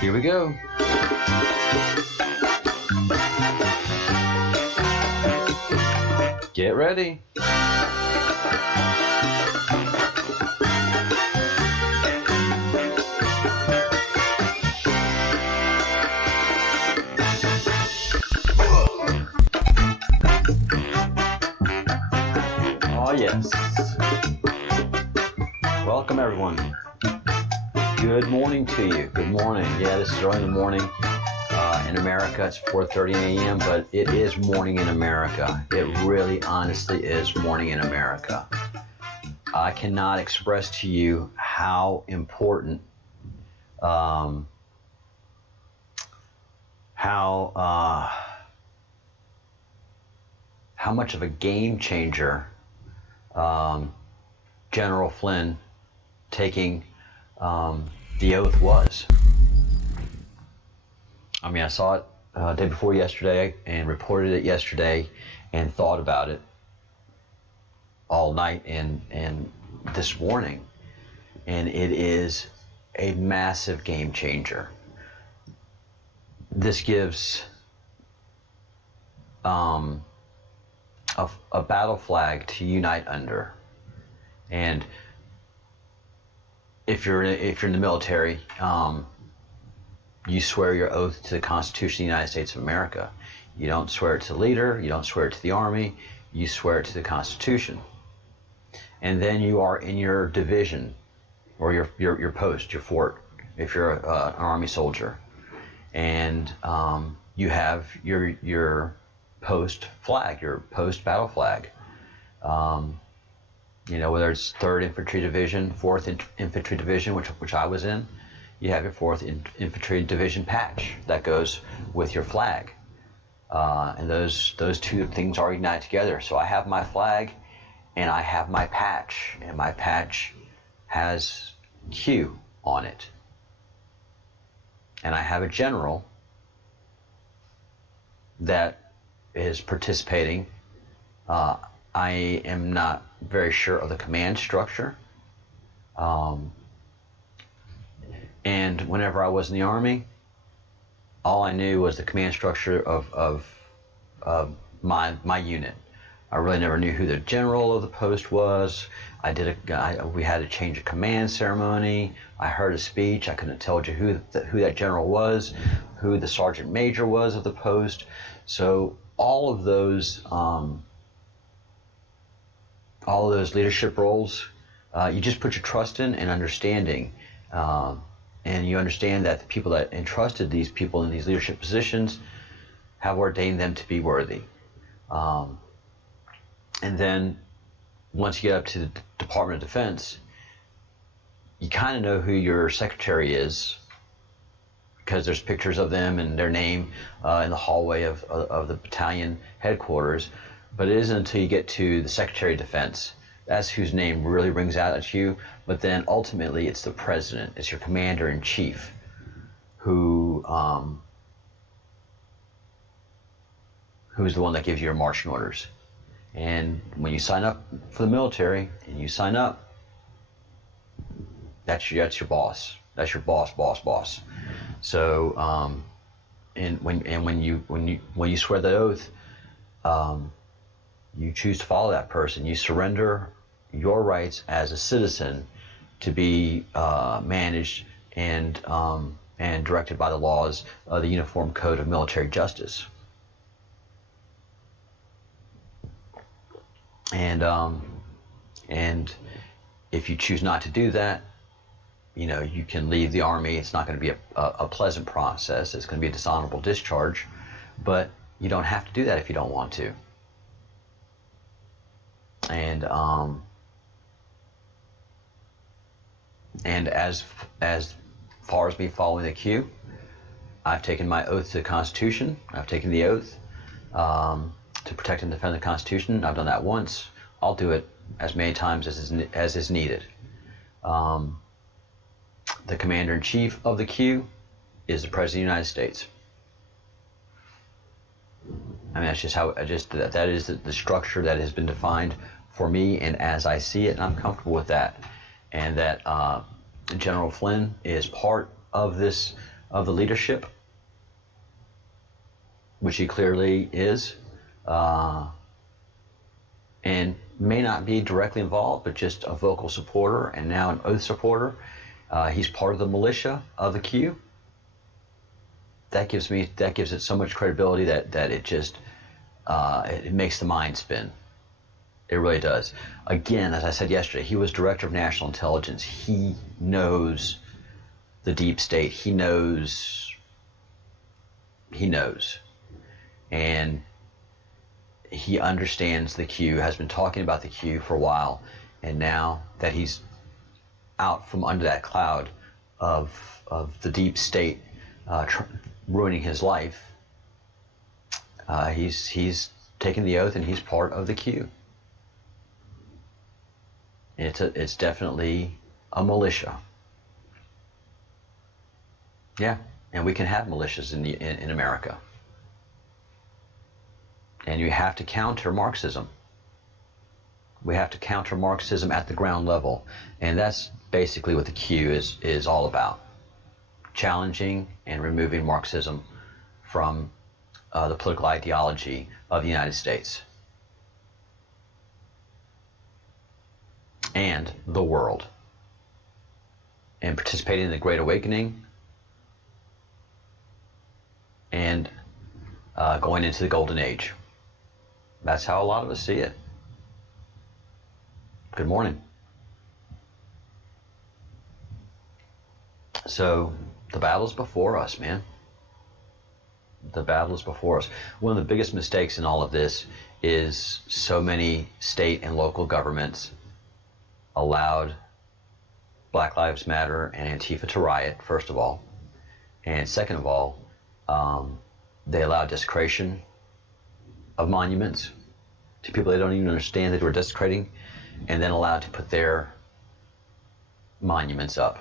Here we go. Get ready. Oh yes. Welcome everyone. Good morning to you. Good morning. Yeah, this is early in the morning in America. It's 4:30 a.m., but it is morning in America. It really, honestly is morning in America. I cannot express to you how important, how much of a game changer General Flynn taking the oath was. I mean, I saw it day before yesterday and reported it yesterday and thought about it all night and this morning, and it is a massive game changer. This gives a battle flag to unite under, and if you're in the military, you swear your oath to the Constitution of the United States of America. You don't swear it to the leader, you don't swear it to the Army, you swear it to the Constitution. And then you are in your division, or your post, your fort, if you're an Army soldier. And you have your post flag, your post battle flag. You know, whether it's 3rd Infantry Division, 4th Infantry Division, which I was in, you have your 4th Infantry Division patch that goes with your flag. And those two things are united together. So I have my flag and I have my patch, and my patch has Q on it. And I have a general that is participating. I am not very sure of the command structure. And whenever I was in the Army, All I knew was the command structure of my unit. I really never knew who the general of the post was. We had to change a command ceremony. I heard a speech. I couldn't have told you who that general was, who the sergeant major was of the post. So all of those leadership roles, you just put your trust in and understanding, and you understand that the people that entrusted these people in these leadership positions have ordained them to be worthy. And then once you get up to the Department of Defense, you kind of know who your secretary is because there's pictures of them and their name in the hallway of the battalion headquarters. But it isn't until you get to the Secretary of Defense, that's whose name really rings out at you. But then ultimately it's the president, it's your commander in chief who's the one that gives you your marching orders. And when you sign up for the military and you sign up, that's your boss. That's your boss. So when you swear the oath, you choose to follow that person. You surrender your rights as a citizen to be managed and directed by the laws of the Uniform Code of Military Justice. And if you choose not to do that, you can leave the Army. It's not going to be a pleasant process. It's going to be a dishonorable discharge, but you don't have to do that if you don't want to. And as far as me following the Q, I've taken my oath to the Constitution. I've taken the oath to protect and defend the Constitution. I've done that once. I'll do it as many times as is needed. The Commander-in-Chief of the Q is the President of the United States. I mean, that's just how that is the structure that has been defined for me, and as I see it, and I'm comfortable with that. And that General Flynn is part of the leadership, which he clearly is, and may not be directly involved, but just a vocal supporter and now an oath supporter. He's part of the militia of the Q. That gives it so much credibility that it just it makes the mind spin. It really does. Again, as I said yesterday, he was Director of National Intelligence. He knows the deep state. He knows. And he understands the Q, has been talking about the Q for a while, and now that he's out from under that cloud of the deep state ruining his life, he's taken the oath and he's part of the Q. It's definitely a militia. Yeah, and we can have militias in America. And you have to counter Marxism. We have to counter Marxism at the ground level, and that's basically what the Q is all about: challenging and removing Marxism from the political ideology of the United States and the world, and participating in the Great Awakening and going into the Golden Age. That's how a lot of us see it. Good morning. So the battle's before us, man. The battle is before us. One of the biggest mistakes in all of this is so many state and local governments allowed Black Lives Matter and Antifa to riot, first of all. And second of all, they allowed desecration of monuments to people they don't even understand that we're desecrating, and then allowed to put their monuments up,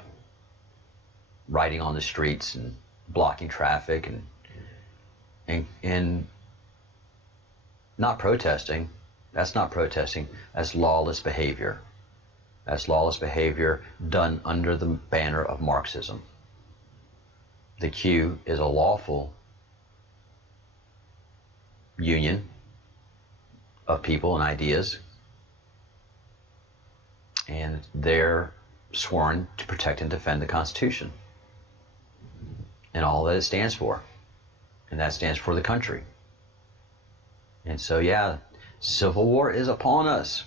writing on the streets and blocking traffic and not protesting. That's not protesting. That's lawless behavior. That's lawless behavior done under the banner of Marxism. The Q is a lawful union of people and ideas, and they're sworn to protect and defend the Constitution and all that it stands for, and that stands for the country. And so, yeah, civil war is upon us.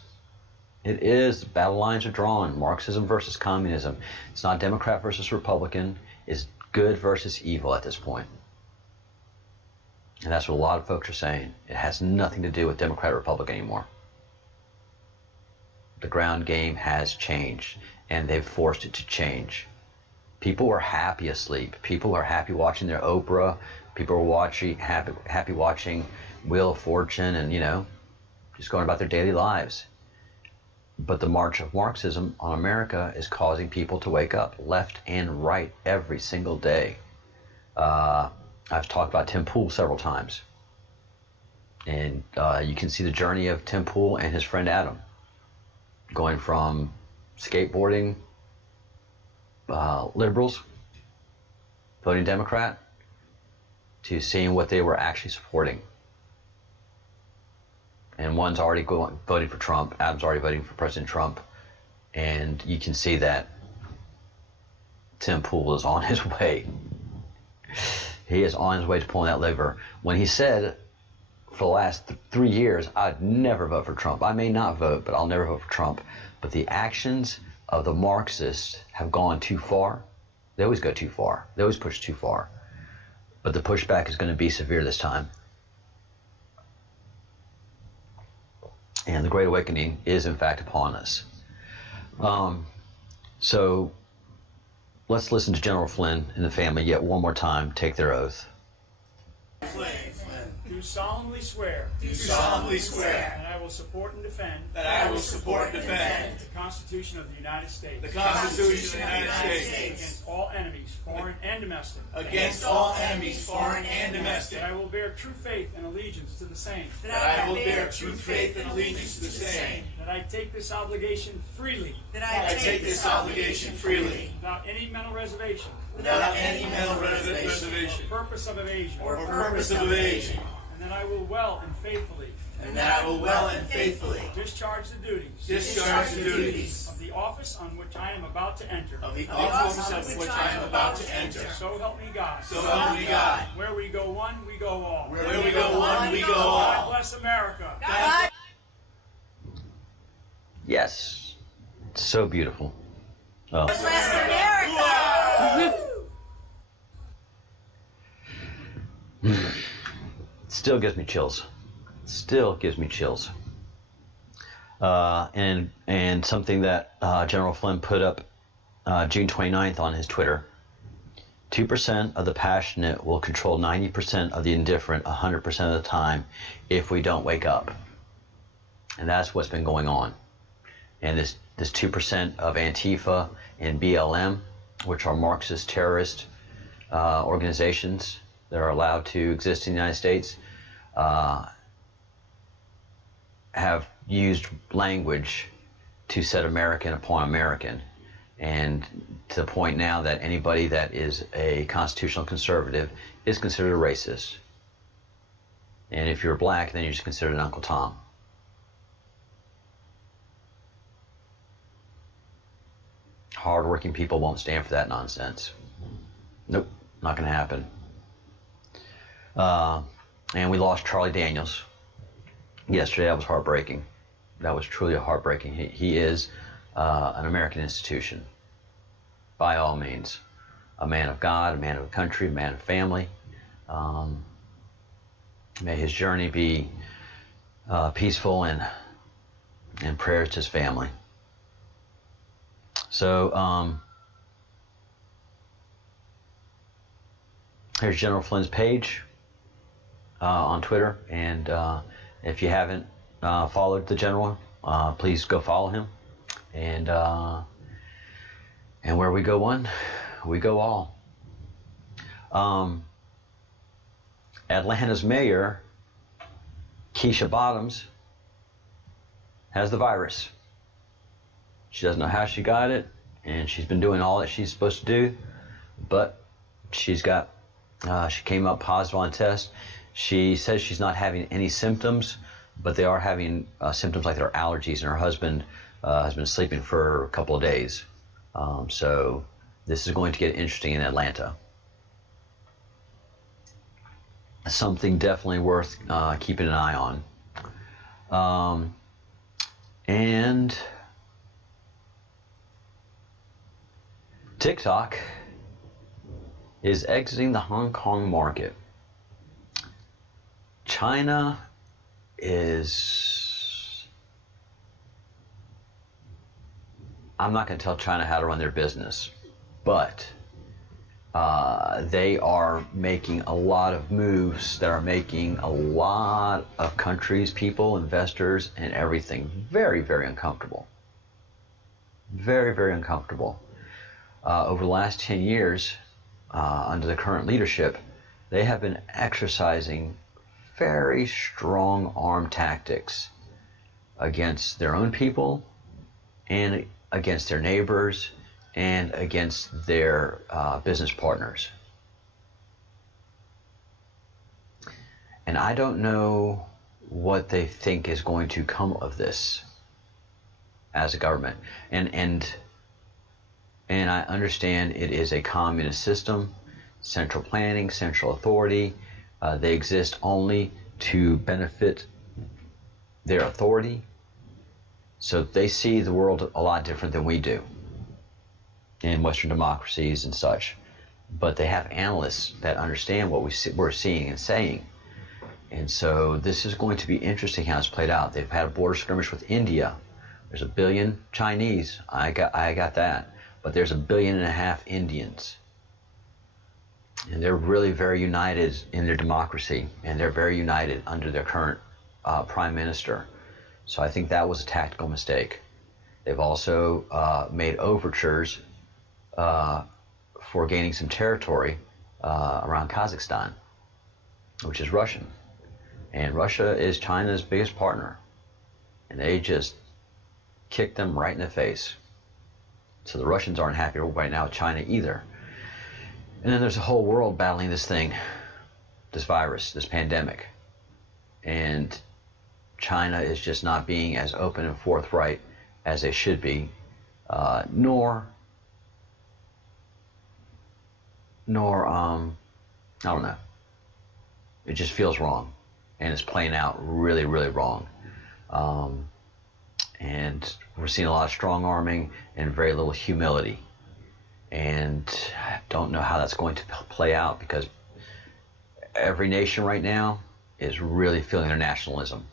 It is. Battle lines are drawn. Marxism versus communism. It's not Democrat versus Republican. It's good versus evil at this point. And that's what a lot of folks are saying. It has nothing to do with Democrat or Republican anymore. The ground game has changed, and they've forced it to change. People are happy asleep. People are happy watching their Oprah. People are happy watching Wheel of Fortune and, just going about their daily lives. But the march of Marxism on America is causing people to wake up left and right every single day. I've talked about Tim Pool several times. And you can see the journey of Tim Pool and his friend Adam, going from skateboarding liberals, voting Democrat, to seeing what they were actually supporting. And one's already voting for Trump. Adam's already voting for President Trump. And you can see that Tim Pool is on his way. He is on his way to pulling that lever. When he said for the last 3 years, I'd never vote for Trump. I may not vote, but I'll never vote for Trump. But the actions of the Marxists have gone too far. They always go too far. They always push too far. But the pushback is going to be severe this time. And the Great Awakening is, in fact, upon us. So let's listen to General Flynn and the family yet one more time take their oath. Flynn. Do solemnly swear. Do solemnly swear. That I will support and defend. That I will support and defend. The Constitution of the United States. The Constitution of the United States. Against all enemies, foreign and domestic. Against all enemies, foreign and domestic. That I will bear true faith and allegiance to the same. That I will bear true faith and allegiance to the same. That I take this obligation freely. That I take this obligation freely. Without any mental reservation. Without any mental reservation. Or purpose of evasion. Or purpose of evasion. And that I will well and faithfully. And that I will well and faithfully. Discharge the duties. Discharge the duties. Of the office on which I am about to enter. Of the office of which I am about to enter. So help me God. So help me God. Where we go one, we go all. Where we go one, we go God all. bless America. God. Yes. So beautiful. Oh. Bless America. Still gives me chills. Still gives me chills. And something that General Flynn put up June 29th on his Twitter. 2% of the passionate will control 90% of the indifferent 100% of the time if we don't wake up. And that's what's been going on. And this 2% of Antifa and BLM, which are Marxist terrorist organizations that are allowed to exist in the United States, have used language to set American upon American, and to the point now that anybody that is a constitutional conservative is considered a racist. And if you're black, then you're just considered an Uncle Tom. Hardworking people won't stand for that nonsense. Nope, not going to happen. And we lost Charlie Daniels yesterday. That was heartbreaking. That was truly heartbreaking. He is an American institution, by all means. A man of God, a man of the country, a man of family. May his journey be peaceful, and prayers to his family. So here's General Flynn's page on Twitter, and if you haven't followed the General, please go follow him. And where we go one, we go all. Atlanta's mayor, Keisha Bottoms, has the virus. She doesn't know how she got it, and she's been doing all that she's supposed to do, but she came up positive on test. She says she's not having any symptoms, but they are having symptoms like their allergies, and her husband has been sleeping for a couple of days. So this is going to get interesting in Atlanta. Something definitely worth keeping an eye on. And TikTok is exiting the Hong Kong market. China is... I'm not going to tell China how to run their business, but they are making a lot of moves that are making a lot of countries, people, investors, and everything very, very uncomfortable. Very, very uncomfortable. Over the last 10 years, under the current leadership, they have been exercising very strong arm tactics against their own people and against their neighbors and against their business partners. And I don't know what they think is going to come of this as a government. And I understand it is a communist system, central planning, central authority. They exist only to benefit their authority. So they see the world a lot different than we do in Western democracies and such. But they have analysts that understand what we're seeing and saying. And so this is going to be interesting how it's played out. They've had a border skirmish with India. There's 1 billion Chinese. I got that. But there's 1.5 billion Indians. And they're really very united in their democracy, and they're very united under their current prime minister. So I think that was a tactical mistake. They've also made overtures for gaining some territory around Kazakhstan, which is Russian. And Russia is China's biggest partner. And they just kicked them right in the face. So the Russians aren't happy right now with China either. And then there's a whole world battling this thing, this virus, this pandemic. And China is just not being as open and forthright as they should be, nor I don't know. It just feels wrong, and it's playing out really, really wrong. And we're seeing a lot of strong arming and very little humility. And I don't know how that's going to play out, because every nation right now is really feeling their nationalism.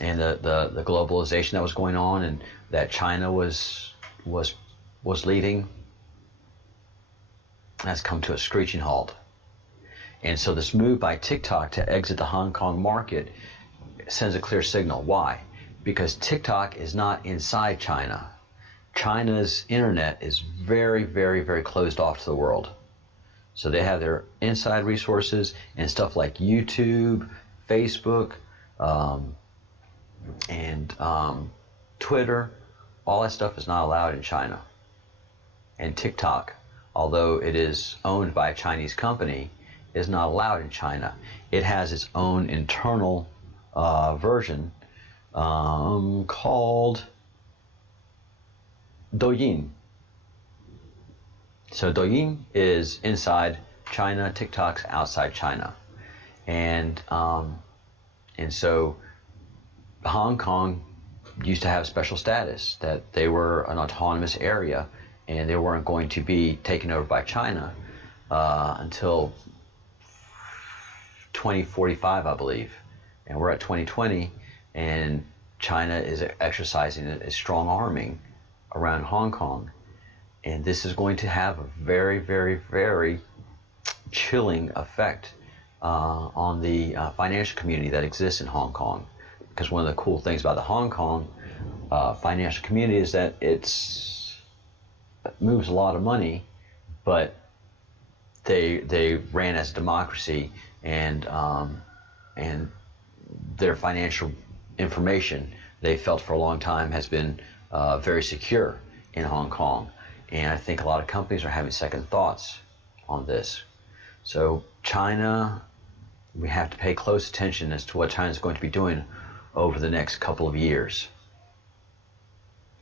And the globalization that was going on and that China was leading has come to a screeching halt. And so this move by TikTok to exit the Hong Kong market sends a clear signal. Why? Because TikTok is not inside China. China's internet is very, very, very closed off to the world. So they have their inside resources, and stuff like YouTube, Facebook, and Twitter, all that stuff is not allowed in China. And TikTok, although it is owned by a Chinese company, is not allowed in China. It has its own internal version called Douyin. So Douyin is inside China, TikTok's outside China. And so Hong Kong used to have special status, that they were an autonomous area and they weren't going to be taken over by China until 2045, I believe. And we're at 2020, and China is exercising a strong arming around Hong Kong. And this is going to have a very, very, very chilling effect on the financial community that exists in Hong Kong. Because one of the cool things about the Hong Kong financial community is that it moves a lot of money, but they ran as a democracy, and their financial information, they felt for a long time, has been very secure in Hong Kong. And I think a lot of companies are having second thoughts on this. So China, we have to pay close attention as to what China is going to be doing over the next couple of years.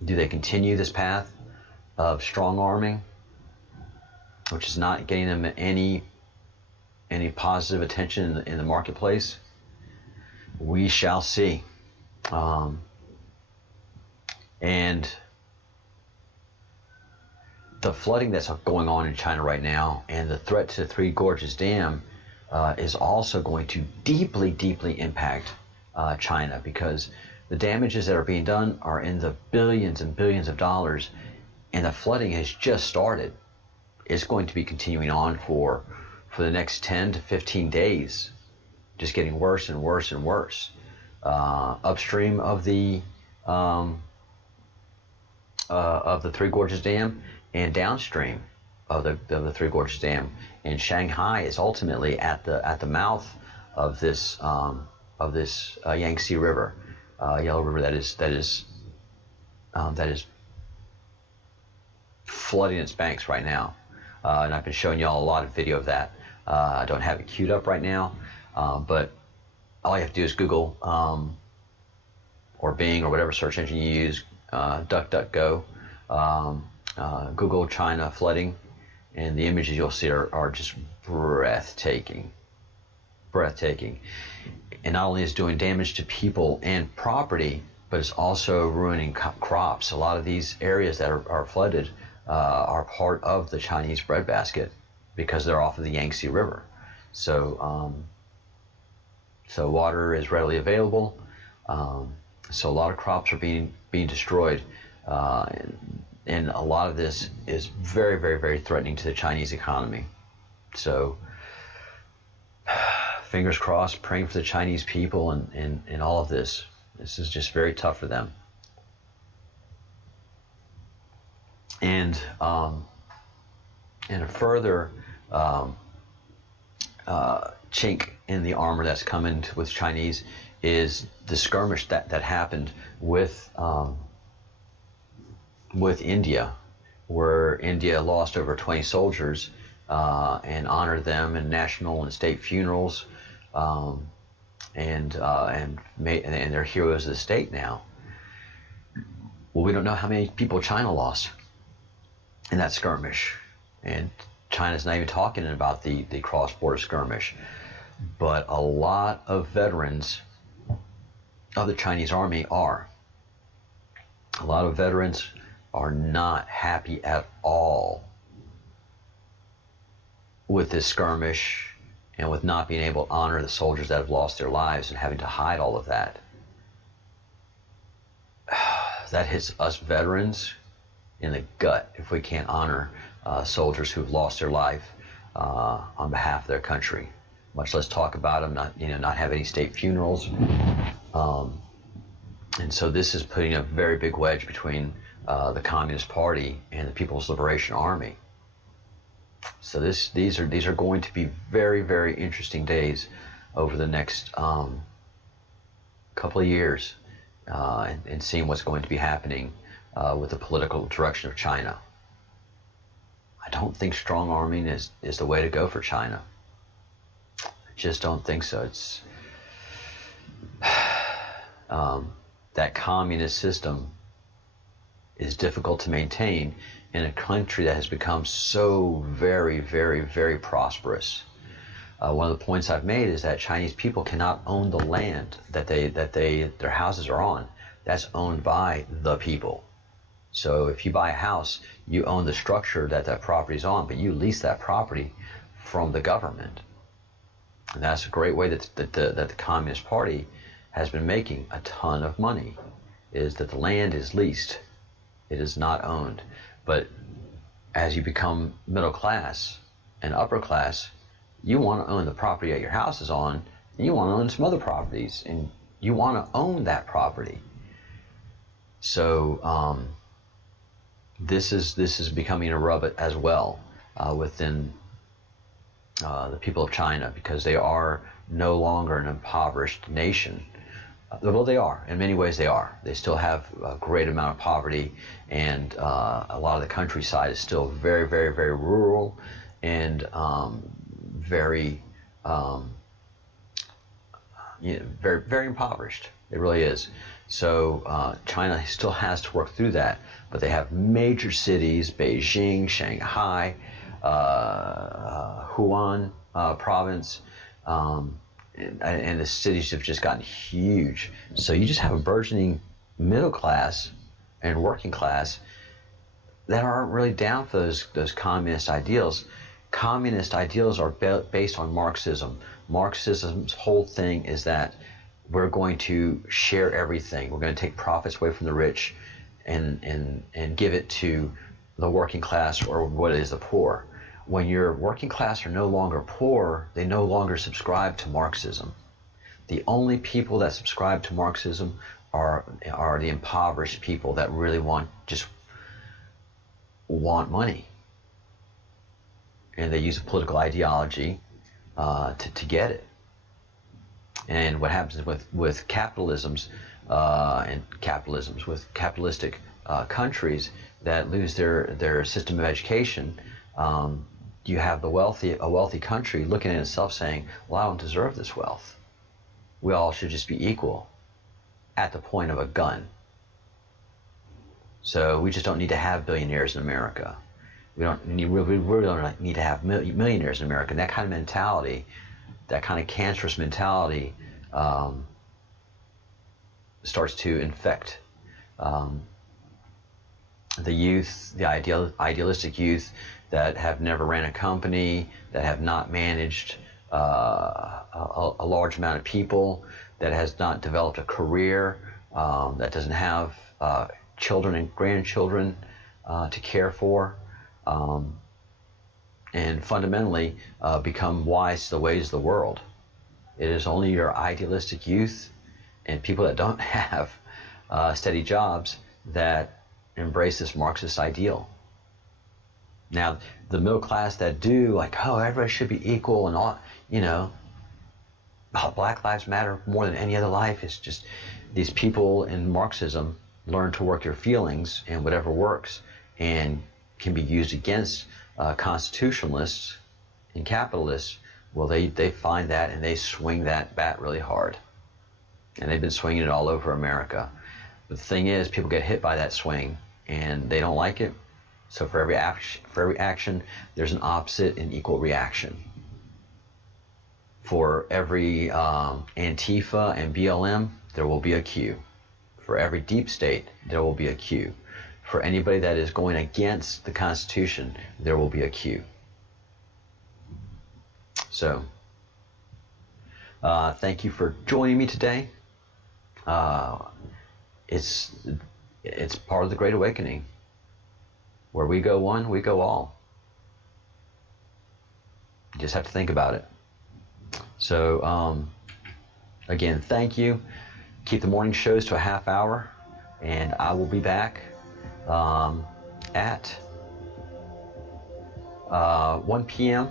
Do they continue this path of strong arming, which is not getting them any positive attention in the marketplace? We shall see. And the flooding that's going on in China right now and the threat to the Three Gorges Dam is also going to deeply, deeply impact China, because the damages that are being done are in the billions and billions of dollars, and the flooding has just started. It's going to be continuing on for the next 10 to 15 days, just getting worse and worse and worse. Upstream of the Three Gorges Dam and downstream of the Three Gorges Dam, and Shanghai is ultimately at the mouth of this Yangtze River, Yellow River that is flooding its banks right now. And I've been showing y'all a lot of video of that. I don't have it queued up right now, but all you have to do is Google or Bing or whatever search engine you use, DuckDuckGo, Google China flooding, and the images you'll see are just breathtaking. And not only is it doing damage to people and property, but it's also ruining crops. A lot of these areas that are flooded are part of the Chinese breadbasket because they're off of the Yangtze River. So water is readily available. So a lot of crops are being destroyed, and a lot of this is very, very, very threatening to the Chinese economy. So fingers crossed, praying for the Chinese people and all of this. This is just very tough for them. And a further chink in the armor that's coming with Chinese is the skirmish that happened with India, where India lost over 20 soldiers and honored them in national and state funerals, and they're heroes of the state now. Well, we don't know how many people China lost in that skirmish, and China's not even talking about the cross-border skirmish. But a lot of veterans of the Chinese army are. A lot of veterans are not happy at all with this skirmish and with not being able to honor the soldiers that have lost their lives and having to hide all of that. That hits us veterans in the gut if we can't honor soldiers who've lost their life on behalf of their country. Much less talk about them, not have any state funerals. And so this is putting a very big wedge between the Communist Party and the People's Liberation Army. So these are going to be very, very interesting days over the next couple of years, and seeing what's going to be happening with the political direction of China. I don't think strong arming is the way to go for China. I just don't think so. It's that communist system is difficult to maintain in a country that has become so very, very, very prosperous. One of the points I've made is that Chinese people cannot own the land that their houses are on. That's owned by the people. So if you buy a house, you own the structure that property's on, but you lease that property from the government. And that's a great way that the Communist Party has been making a ton of money, is that the land is leased. It is not owned. But as you become middle class and upper class, you want to own the property that your house is on, and you want to own some other properties, and you want to own that property. So this is becoming a rub as well within the people of China, because they are no longer an impoverished nation. Well, they are. In many ways, they are. They still have a great amount of poverty, and a lot of the countryside is still very, very, very rural and very, very, very impoverished. It really is. So China still has to work through that, but they have major cities: Beijing, Shanghai, Hunan province. And the cities have just gotten huge. So you just have a burgeoning middle class and working class that aren't really down for those communist ideals. Communist ideals are based on Marxism. Marxism's whole thing is that we're going to share everything. We're going to take profits away from the rich and give it to the working class, or what is the poor. When your working class are no longer poor, they no longer subscribe to Marxism. The only people that subscribe to Marxism are the impoverished people that really want money. And they use a political ideology to get it. And what happens with capitalisms with capitalistic countries that lose their system of education, you have a wealthy country looking at itself saying, well, I don't deserve this wealth. We all should just be equal at the point of a gun. So we just don't need to have billionaires in America. We really don't need to have millionaires in America. And that kind of mentality, that kind of cancerous mentality, starts to infect the youth, the idealistic youth that have never ran a company, that have not managed a large amount of people, that has not developed a career, that doesn't have children and grandchildren to care for, and fundamentally become wise to the ways of the world. It is only your idealistic youth and people that don't have steady jobs that embrace this Marxist ideal. Now, the middle class that do, like, oh, everybody should be equal and all, Black Lives Matter more than any other life. It's just these people in Marxism learn to work their feelings, and whatever works and can be used against constitutionalists and capitalists. Well, they find that and they swing that bat really hard. And they've been swinging it all over America. But the thing is, people get hit by that swing and they don't like it. So for every action, there's an opposite and equal reaction. For every Antifa and BLM, there will be a Q. For every deep state, there will be a Q. For anybody that is going against the Constitution, there will be a Q. So, thank you for joining me today. It's part of the Great Awakening. Where we go one, we go all. You just have to think about it. So, again, thank you. Keep the morning shows to a half hour, and I will be back at 1 p.m.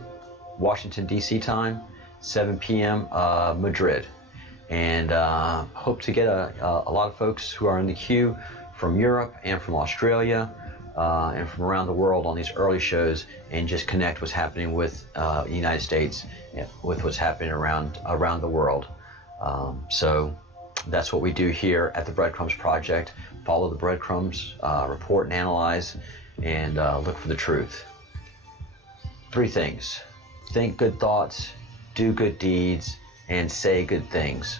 Washington, D.C. time, 7 p.m. Madrid. And hope to get a lot of folks who are in the queue from Europe and from Australia and from around the world on these early shows, and just connect what's happening with the United States with what's happening around the world. So that's what we do here at the Breadcrumbs Project. Follow the breadcrumbs, report and analyze, and look for the truth. 3 things: think good thoughts, do good deeds, and say good things.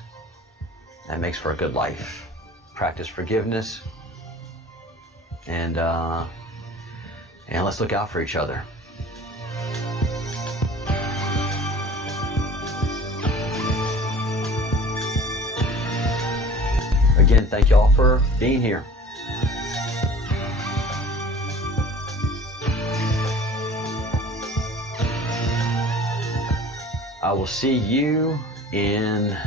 That makes for a good life. Practice forgiveness, and let's look out for each other. Again, thank you all for being here. I will see you in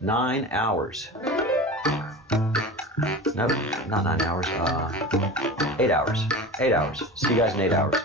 9 hours. Nope, not 9 hours. 8 hours. 8 hours. See you guys in 8 hours.